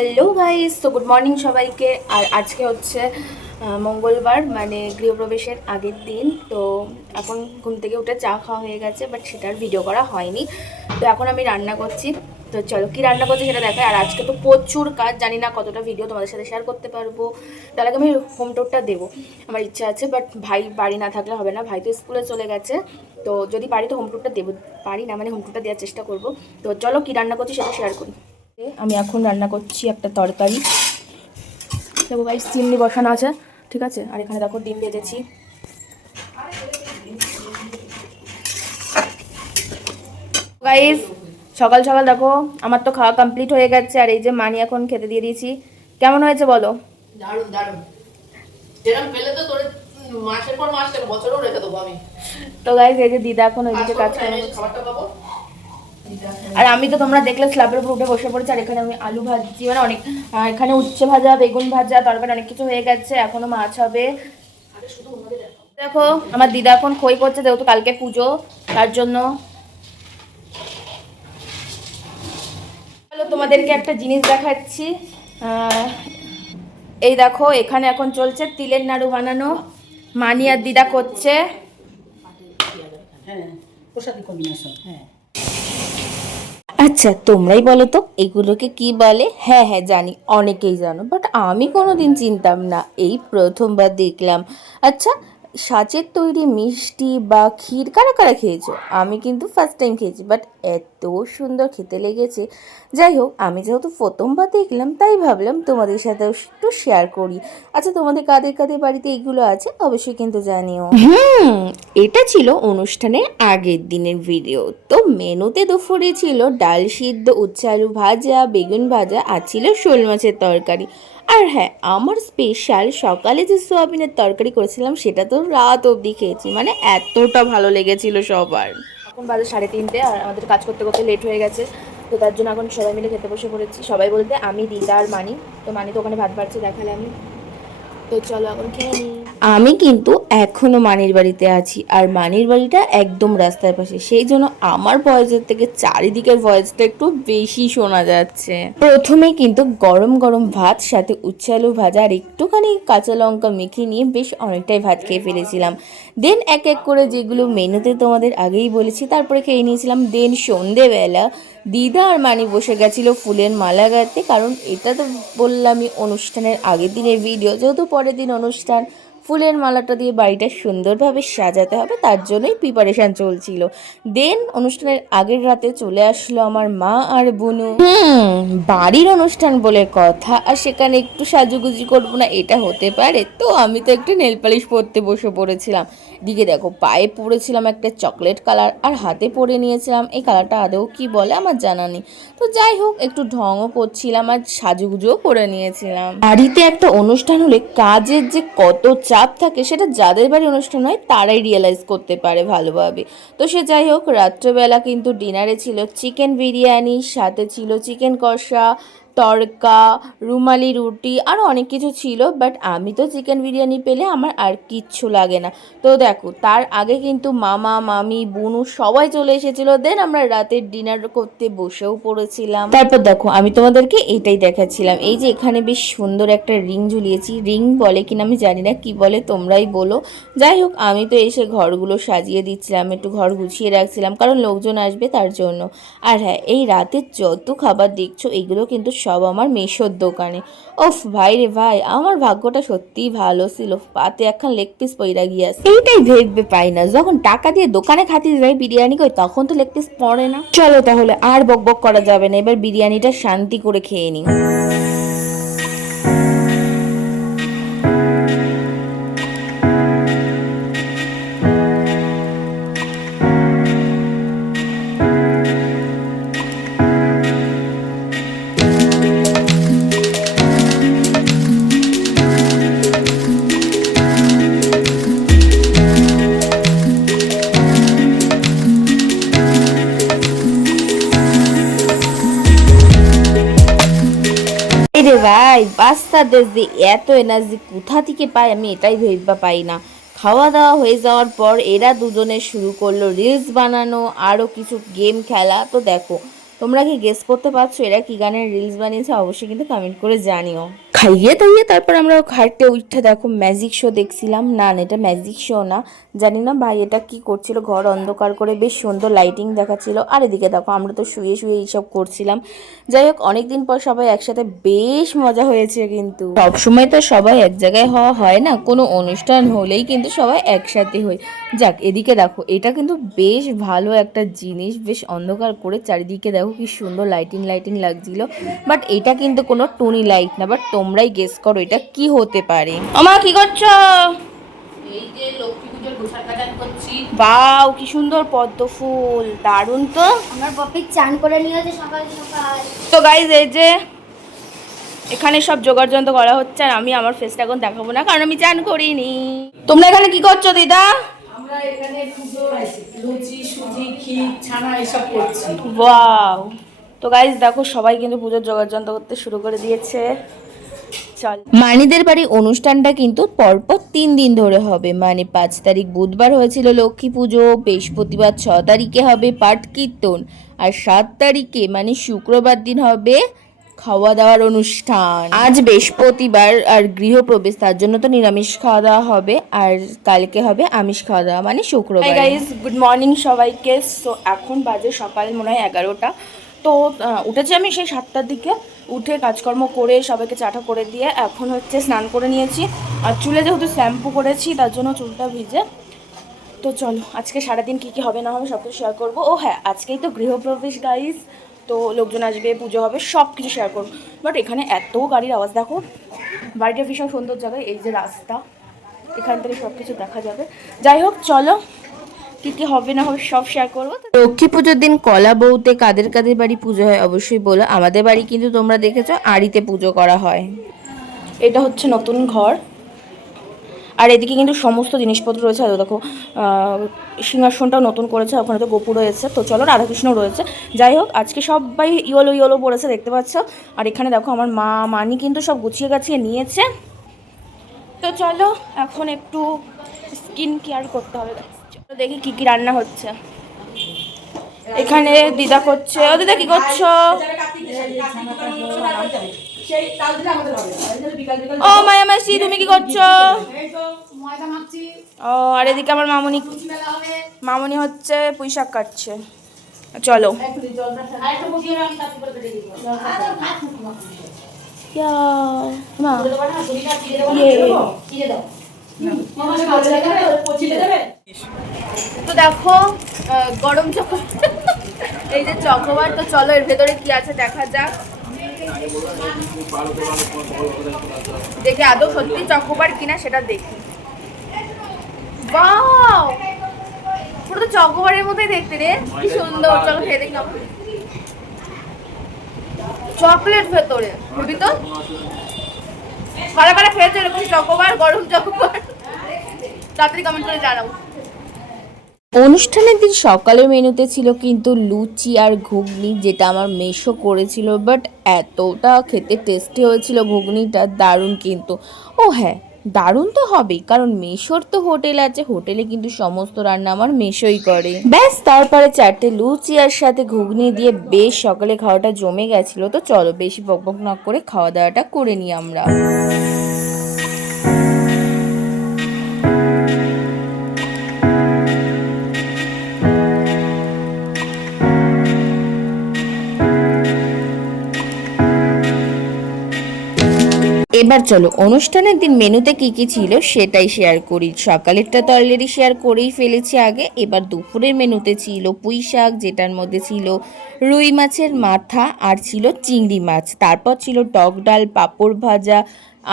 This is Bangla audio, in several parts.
হ্যালো গাইস, তো গুড মর্নিং সবাইকে। আর আজকে হচ্ছে মঙ্গলবার, মানে গৃহপ্রবেশের আগের দিন। তো এখন ঘুম থেকে উঠে চা খাওয়া হয়ে গেছে, বাট সেটার ভিডিও করা হয়নি। তো এখন আমি রান্না করছি। তো চলো কি রান্না করছি সেটা দেখাই। আর আজকে তো প্রচুর কাজ, জানি না কতটা ভিডিও তোমাদের সাথে শেয়ার করতে পারবো। তার আগে আমি হোম টুরটা দেবো, আমার ইচ্ছা আছে, বাট ভাই বাড়ি না থাকলে হবে না। ভাই তো স্কুলে চলে গেছে, তো যদি পারি তো হোম টুরটা দেবো, পারি না মানে হোম টুরটা দেওয়ার চেষ্টা করবো। তো চলো কি রান্না করছি সেটা শেয়ার করি। আমি এখন রান্না করছি একটা তরকারি। দেখো গাইস, চিমনি বসানো আছে, ঠিক আছে। আর এখানে দেখো ডিম ভেজেছি। গাইস, সকাল সকাল দেখো আমার তো খাওয়া কমপ্লিট হয়ে গেছে। আর এই যে মানি এখন খেতে দিয়ে দিয়েছি। কেমন হয়েছে বলো? দারুণ দারুণ। যেরকম পেলে তো তোর মাসের পর মাস কেন বছরও রেখে দেবো আমি। তো গাইস, এই যে দিদা এখন ওইদিকে কাজ করে। খাবারটা পাবো। আর আমি তো তোমরা দেখলে স্ল্যাবের উপর উঠে বসে পড়েছি। আর এখানে আমি আলু ভাজি, মানে অনেক, এখানে উচ্ছে ভাজা, বেগুন ভাজা, তরকারি অনেক কিছু হয়ে গেছে। এখনো মাছ হবে। দেখো আমার দিদা এখন খই করছে, যেহেতু কালকে পুজো, তার জন্য। চলো তোমাদেরকে একটা জিনিস দেখাচ্ছি। এই দেখো, এখানে এখন চলছে তিলের নাড়ু বানানো। মানি আর দিদা করছে। হ্যাঁ, প্রসাদী কম্বিনেশন। হ্যাঁ, আচ্ছা, তোমরাই বলো তো এগুলোকে কি বলে? হ্যাঁ হ্যাঁ, জানি, অনেকেই জানো, বাট আমি কোনোদিন চিনতাম না, এই প্রথমবার দেখলাম। আচ্ছা, সাচের তৈরি মিষ্টি বা ক্ষীর কারা কারা খেয়েছো? আমি কিন্তু ফার্স্ট টাইম খেয়েছি, বাট এত সুন্দর খেতে লেগেছে। যাই হোক, আমি যেহেতু প্রথমবার দেখলাম তাই ভাবলাম তোমাদের সাথেও একটু শেয়ার করি। আচ্ছা, তোমাদের কাদের কাদের বাড়িতে এগুলো আছে অবশ্যই কিন্তু জানিও। এটা ছিল অনুষ্ঠানের আগের দিনের ভিডিও। তো মেনুতে দুপুরে ছিল ডাল সিদ্ধ, উচ্ছে আলু ভাজা, বেগুন ভাজা, আর ছিল শোল মাছের তরকারি। আর হ্যাঁ, আমার স্পেশাল সকালে যে সোয়াবিনের তরকারি করেছিলাম সেটা তো রাত অবধি খেয়েছি, মানে এতটা ভালো লেগেছিল সবার। এখন বাজে 3:30, আর আমাদের কাজ করতে করতে লেট হয়ে গেছে। তো তার জন্য এখন সবাই মিলে খেতে বসে পড়েছি। সবাই বলতে আমি, দিদা আর মানি। তো মানি তো ওখানে ভাত বাড়ছে, দেখালে আমি। তো চলো এখন খেয়ে নিই। আমি কিন্তু এখনো মানির বাড়িতে আছি, আর মানির বাড়িটা একদম রাস্তার পাশে, সেই জন্য আমার ভয়েসের থেকে চারিদিকের ভয়েসটা একটু বেশি শোনা যাচ্ছে। প্রথমে কিন্তু গরম গরম ভাত, সাথে উচ্ছে আলু ভাজা আর একটুখানি কাঁচা লঙ্কা মেখে নিয়ে বেশ অনেকটাই ভাত খেয়ে ফেলেছিলাম। দেন এক এক করে যেগুলো মেনুতে তোমাদের আগেই বলেছি তারপরে খেয়ে নিয়েছিলাম। দেন সন্ধেবেলা দিদা আর মানি বসে গেছিলো ফুলের মালা গাঁথতে, কারণ এটা তো বললামই অনুষ্ঠানের আগের দিনের ভিডিও, যেহেতু পরের দিন অনুষ্ঠান, ফুলের মালাটা দিয়ে বাড়িটা সুন্দরভাবে সাজাতে হবে, তার জন্যই প্রিপারেশন চলছিল। দেন অনুষ্ঠানের আগের রাতে চলে আসলো আমার মা আর বুনু। বাড়ির অনুষ্ঠান বলে কথা, আর সেখানে একটু সাজুগুজি করবো না এটা হতে পারে? তো আমি তো একটু নেল পালিশ পরতে বসে পড়েছিলাম। দিকে দেখো, পায়ে পরেছিলাম একটা চকলেট কালার, আর হাতে পরে নিয়েছিলাম, এই কালারটা আদৌ কি বলে আমার জানা নেই। তো যাই হোক, একটু ঢঙও করছিলাম আর সাজুগুজুও করে নিয়েছিলাম। বাড়িতে একটা অনুষ্ঠান হলে কাজের যে কত চাপ থাকে সেটা যাদের বাড়ি অনুষ্ঠান হয় তারাই রিয়েলাইজ করতে পারে ভালোভাবে। তো সে যাই হোক, রাত্রেবেলা কিন্তু ডিনারে ছিল চিকেন বিরিয়ানি, সাথে ছিল চিকেন কষা, তড়কা, রুমালি রুটি, আরও অনেক কিছু ছিল। বাট আমি তো চিকেন বিরিয়ানি পেলে আমার আর কিচ্ছু লাগে না। তো দেখো, তার আগে কিন্তু মামা মামি বুনু সবাই চলে এসেছিল। দেন আমরা রাতের ডিনার করতে বসেও পড়েছিলাম। তারপর দেখো, আমি তোমাদেরকে এইটাই দেখাচ্ছিলাম, এই যে এখানে বেশ সুন্দর একটা রিং ঝুলিয়েছি। রিং বলে কিনা আমি জানি না, কি বলে তোমরাই বলো। যাই হোক, আমি তো এসে ঘরগুলো সাজিয়ে দিচ্ছিলাম, একটু ঘর গুছিয়ে রাখছিলাম, কারণ লোকজন আসবে তার জন্য। আর হ্যাঁ, এই রাতের যত খাবার দেখছো এগুলো কিন্তু সব আমার মেশোর দোকানে। ওফ ভাই রে ভাই, আমার ভাগ্যটা সত্যিই ভালো ছিল, পাতে একখান লেগ পিস পইরা গিয়াছে। এইটাই ভেবে পাই না, যখন টাকা দিয়ে দোকানে খাতে যাই বিরিয়ানি কই, তখন তো লেগ পিস পড়ে না। চলো তাহলে আর বক বক করা যাবে না, এবার বিরিয়ানিটা শান্তি করে খেয়ে নিই। রে ভাই, বাচ্চাদের যে এত এনার্জি কোথা থেকে পায় আমি এটাই ভেবে পাই না। খাওয়া দাওয়া হয়ে যাওয়ার পর এরা দুজনে শুরু করলো রিলস বানানো, আরও কিছু গেম খেলা। তো দেখো, তোমরা কি গেস করতে পারছো এরা কি গানের রিলস বানিয়েছে? অবশ্যই কিন্তু কমেন্ট করে জানিও। খাইয়ে দাইয়ে তারপর আমরা খাটতে উঠে দেখো ম্যাজিক শো দেখছিলাম। না না, এটা ম্যাজিক শো না, জানি না ভাই এটা কি করছিল, ঘর অন্ধকার করে বেশ সুন্দর লাইটিং দেখাচ্ছিল। আর এদিকে দেখো আমরা তো শুয়ে শুয়ে এইসব করছিলাম। যাই হোক, অনেকদিন পর সবাই একসাথে বেশ মজা হয়েছে। কিন্তু সবসময় তো সবাই এক জায়গায় হওয়া হয় না, কোনো অনুষ্ঠান হলেই কিন্তু সবাই একসাথে হই। যাক, এদিকে দেখো এটা কিন্তু বেশ ভালো একটা জিনিস, বেশ অন্ধকার করে চারিদিকে দেখো কি সুন্দর লাইটিং লাইটিং লাগছিল। বাট এটা কিন্তু কোনো টুনি লাইট না, বাট তোমরাই গেস করো এটা কি হতে পারে। আমা কি করছো? এই যে লক্ষ্মী পুজোর গোছার কাটান করছি। বাও, কি সুন্দর পদ্ম ফুল, দারুণ তো। আমার পপি চান করে নিয়েছে সকাল সকাল। তো গাইজ, এই যে এখানে সব জোগাড় যন্ত্র করা হচ্ছে, আর আমি আমার ফেসটা এখন দেখাবো না কারণ আমি চান করিনি। তোমরা এখানে কি করছো দিদা? আমরা এখানে পুজো লুচি সুজি ক্ষীর ছানা এসব করছি। ওয়াও। তো গাইজ দেখো সবাই কিন্তু পুজোর জোগাড় যন্ত্র করতে শুরু করে দিয়েছে। চল, মানিদের বাড়ি অনুষ্ঠানটা কিন্তু পরপর 3 দিন ধরে হবে। মানে 5 তারিখ বুধবার হয়েছিল লক্ষ্মী পুজো, বৃহস্পতিবার 6 তারিখে হবে পাঠ কীর্তন, আর 7 তারিখে মানে শুক্রবার দিন হবে খাওয়া দাওয়ার অনুষ্ঠান। আজ বৃহস্পতিবার আর গৃহপ্রবেশ, তার জন্য তো নিরামিষ খাওয়া দাওয়া হবে, আর কালকে হবে আমিষ খাওয়া দাওয়া মানে শুক্রবার। হাই গাইস, গুড মর্নিং সবাইকে। সো এখন বাজে সকাল মনে হয় 11টা। তো উঠেছি আমি সেই 7টার দিকে, উঠে কাজকর্ম করে সবাইকে চাটা করে দিয়ে এখন হচ্ছে স্নান করে নিয়েছি। আর চুলে যেহেতু শ্যাম্পু করেছি তার জন্য চুলটা ভিজে। তো চলো আজকে সারাদিন কী কী হবে না হবে সব কিছু শেয়ার করবো। ও হ্যাঁ, আজকেই তো গৃহপ্রবেশ গাইস, তো লোকজন আসবে, পুজো হবে, সব কিছু শেয়ার করবো। বাট এখানে এত গাড়ির আওয়াজ দেখো। বাড়িটা ভীষণ সুন্দর জায়গায়, এই যে রাস্তা, এখান থেকে সব কিছু দেখা যাবে। যাই হোক চলো, কি কি হবে না হবে সব শেয়ার করবো। লক্ষ্মী পুজোর দিন কলা বউতে কাদের কাদের বাড়ি পুজো হয় অবশ্যই বলো। আমাদের বাড়ি কিন্তু তোমরা দেখেছো আড়িতে পুজো করা হয়। এটা হচ্ছে নতুন ঘর, আর এদিকে কিন্তু সমস্ত জিনিসপত্র রয়েছে। আর দেখো সিংহাসনটাও নতুন করেছে, ওখানে তো গোপু রয়েছে, তো চলো রাধাকৃষ্ণ রয়েছে। যাই হোক, আজকে সবাই ইয়েলো ইয়েলো পড়েছে দেখতে পাচ্ছ। আর এখানে দেখো আমার মা মানি কিন্তু সব গুছিয়ে গাছিয়ে নিয়েছে। তো চলো এখন একটু স্কিন কেয়ার করতে হবে। চলো দেখি কি কি রান্না হচ্ছে। এখানে দিদা করছে। ও দিদা কি করছো? ও মায়া মাসি, তুমি কি করছো? ও, আর এদিকে আমার মামনি হচ্ছে পুঁই শাক কাটছে। চলো মা, তো দেখো গরম চকোবার, এই যে চকোবার। তো চলো এর ভেতরে কি আছে দেখা যাক, দেখে আদৌ সত্যি চকোবার কিনা সেটা দেখি। বাও, পুরো তো চকোবারের মতোই দেখতে রে, কি সুন্দর। চলো খেয়ে দেখি। চকলেট ভেতরে, বুঝলি তো কারা কারা খেয়েছে এরকম চকোবার, গরম চকোবার, তাড়াতাড়ি কমেন্ট করে জানাও। অনুষ্ঠানের দিন সকালের মেনুতে ছিল কিন্তু লুচি আর ঘুগনি, যেটা আমার মেশো করেছিল। বাট এতটা খেতে টেস্টি হয়েছিল ঘুগনিটা, দারুণ কিন্তু। ও হ্যাঁ, দারুণ তো হবেই, কারণ মেশোর তো হোটেল আছে, হোটেলে কিন্তু সমস্ত রান্না আমার মেশোই করে। ব্যাস, তারপরে 4টে লুচি আর সাথে ঘুগনি দিয়ে বেশ সকালে খাওয়াটা জমে গেছিল। তো চলো বেশি বকবক না করে খাওয়া দাওয়াটা করে নিই আমরা। এবার চলো অনুষ্ঠানের দিন মেনুতে কি কি ছিল সেটাই শেয়ার করি। সকালেরটা তো অলরেডি শেয়ার করেই ফেলেছি আগে। এবার দুপুরের মেনুতে ছিল পুঁই শাক, যেটার মধ্যে ছিল রুই মাছের মাথা আর ছিল চিংড়ি মাছ। তারপর ছিল টক ডাল, পাঁপড় ভাজা,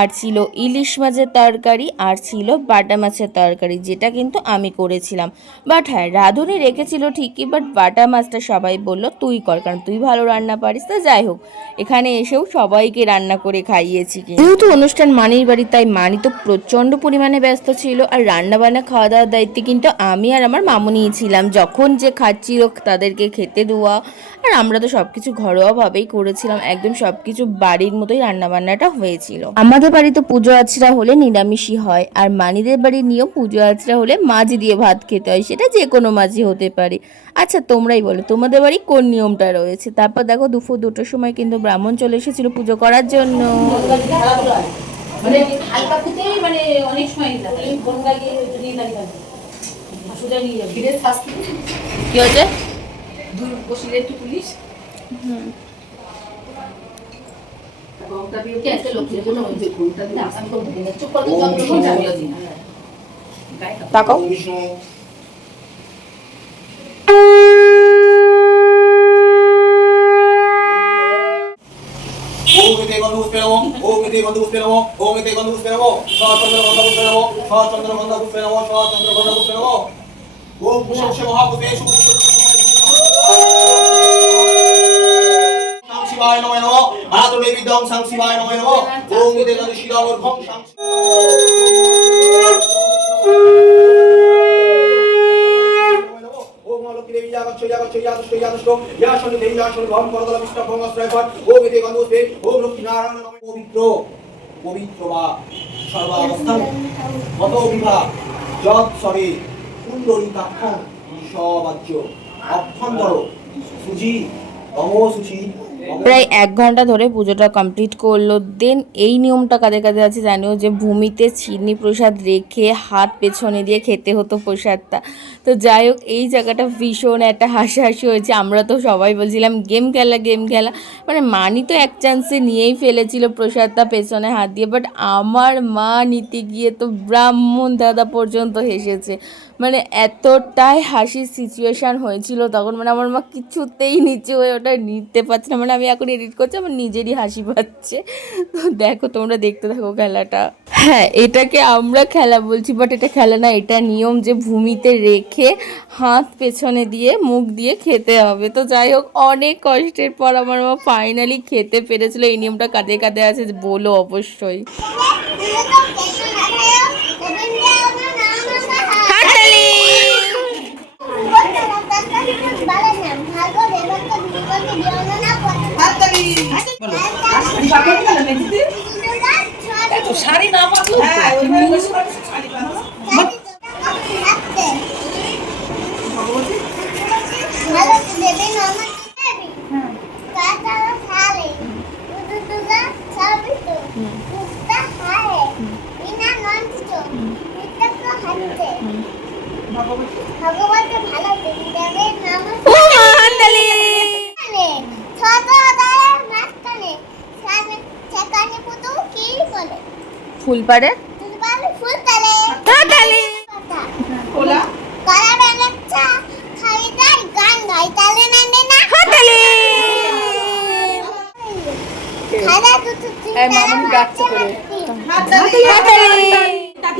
আর ছিল ইলিশ মাছের তরকারি, আর ছিল বাটা মাছের তরকারি, যেটা কিন্তু আমি করেছিলাম। বাট হ্যাঁ, রাঁধুনি রেখেছিল ঠিকই, বাট বাটা মাছটা সবাই বলল তুই কর, কারণ তুই ভালো রান্না পারিস। তো যাই হোক, এখানে এসেও সবাইকে রান্না করে খাইয়েছি। যেহেতু অনুষ্ঠান মানির বাড়ি, তাই মানি তো প্রচণ্ড পরিমাণে ব্যস্ত ছিল, আর রান্না বান্না খাওয়া দাওয়ার দায়িত্বে কিন্তু আমি আর আমার মামুনিই ছিলাম। যখন যে খাচ্ছিল তাদেরকে খেতে দেওয়া, আর আমরা তো সব কিছু ঘরোয়াভাবেই করেছিলাম, একদম সব কিছু বাড়ির মতোই রান্নাবান্নাটা হয়েছিল। আমার আমাদের বাড়িতে পুজো আচরা হলে নিরামিষই হয়, আর মানিদের বাড়ির নিয়ম পুজো আচরা হলে মাছ দিয়ে ভাত খেতে হয়, সেটা যে কোনো মাছই হতে পারে। আচ্ছা তোমরাই বলো তোমাদের বাড়ি কোন নিয়মটা রয়েছে। তারপর দেখো দুপুর 2টোর সময় কিন্তু ব্রাহ্মণ চলে এসেছিল পুজো করার জন্য। মানে হালকা ফুটেই মানে অনেক সময় লাগে বনগা গিয়ে নিয়ে দাঁড়িয়ে থাকবে সোজা নিয়ে যাবে ধীরে শাস্তি কি হচ্ছে? দূর বসিয়ে একটু পুলিশ ঘন্টা দিয়ে কি একটা লোকের জন্য ওই যে ঘন্টা দিয়ে আসামি করে দিন চুপ করে যন্ত্র করে চালিয়ে দিন তাকাও। ওম এতে গন্ধপুষ্পে নমো, ওম এতে গন্ধপুষ্পে নমো, ওম এতে গন্ধপুষ্পে নমো, সচন্দ্র গন্ধপুষ্পে নমো, সচন্দ্র গন্ধপুষ্পে নমো, সচন্দ্র গন্ধপুষ্পে নমো। ওম পুষ্পে মহাপুষ্পে সুপুষ্পে সাং শিবায় নমো নমো, আরাধনে বিদ্যং সাং শিবায় নমো নমো, ওম এতে গন্ধ শিরাবর ভং সাং পবিত্র বা সর্বাবস্থান মত বিভাগ যৎ সবে কুণ্ডলিকাক্ষং সবাচ্য অভ্যন্তর সুজি অমসুচি। প্রায় 1 ঘন্টা ধরে পুজোটা কমপ্লিট করলো। দেন এই নিয়মটা কাদের কাদের আছে জানিও, যে ভূমিতে চিনি প্রসাদ রেখে হাত পেছনে দিয়ে খেতে হতো প্রসাদটা। তো যাই হোক এই জায়গাটা ভীষণ একটা হাসাহাসি হয়েছে। আমরা তো সবাই বলছিলাম গেম খেলা গেম খেলা, মানে মানি তো এক চান্সে নিয়েই ফেলেছিল প্রসাদটা পেছনে হাত দিয়ে, বাট আমার মা নিতে গিয়ে তো ব্রাহ্মণ দাদা পর্যন্ত হেসেছে। মানে এতটাই হাসির সিচুয়েশান হয়েছিল তখন, মানে আমার মা কিছুতেই নিচে হয়ে ওটা নিতে পারছে না। মানে আমি এখন এডিট করছি, আমার নিজেরই হাসি পাচ্ছে। তো দেখো তোমরা দেখতে থাকো খেলাটা। হ্যাঁ এটাকে আমরা খেলা বলছি, বাট এটা খেলা না, এটা নিয়ম যে ভূমিতে রেখে হাত পেছনে দিয়ে মুখ দিয়ে খেতে হবে। তো যাই হোক অনেক কষ্টের পর আমার মা ফাইনালি খেতে পেরেছিল। এই নিয়মটা কাদের কাদের আছে বলো অবশ্যই। শাড়ি না পাতলো শাড়ি ভগবানকে ভালো দেবে নাম ফুল পাড়ে ফুল তালে তালে কোলা কলা বেলাচ্ছা খাই যাই গান গাই তালে নান্দে না তালে খাদা দুটো এই মামুনি ডাকছে করে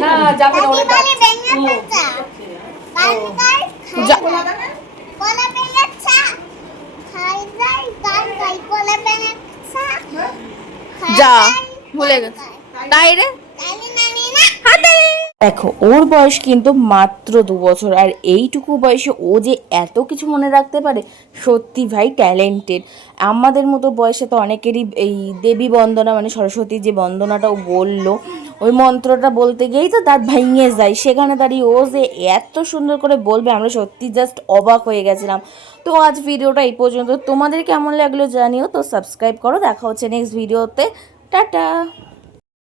না যাবে না ওরে বলে বেঙ্গা পাতা গান গাই কলা বেলাচ্ছা খাই যাই গান গাই কলা বেলাচ্ছা যা ভুলে গেছে তাই রে। তালে নান্দে না দেখো ওর বয়স কিন্তু মাত্র 2 বছর, আর এইটুকু বয়সে ও যে এত কিছু মনে রাখতে পারে, সত্যি ভাই ট্যালেন্টেড। আমাদের মতো বয়সে তো অনেকেরই এই দেবী বন্দনা মানে সরস্বতীর যে বন্দনাটা ও বললো, ওই মন্ত্রটা বলতে গিয়েই তো দাঁত ভেঙে যায়। সেখানে দাঁড়িয়ে ও যে এত সুন্দর করে বলবে আমরা সত্যি জাস্ট অবাক হয়ে গেছিলাম। তো আজ ভিডিওটা এই পর্যন্ত, তোমাদের কেমন লাগলো জানিও। তো সাবস্ক্রাইব করো, দেখা হচ্ছে নেক্সট ভিডিওতে। টাটা।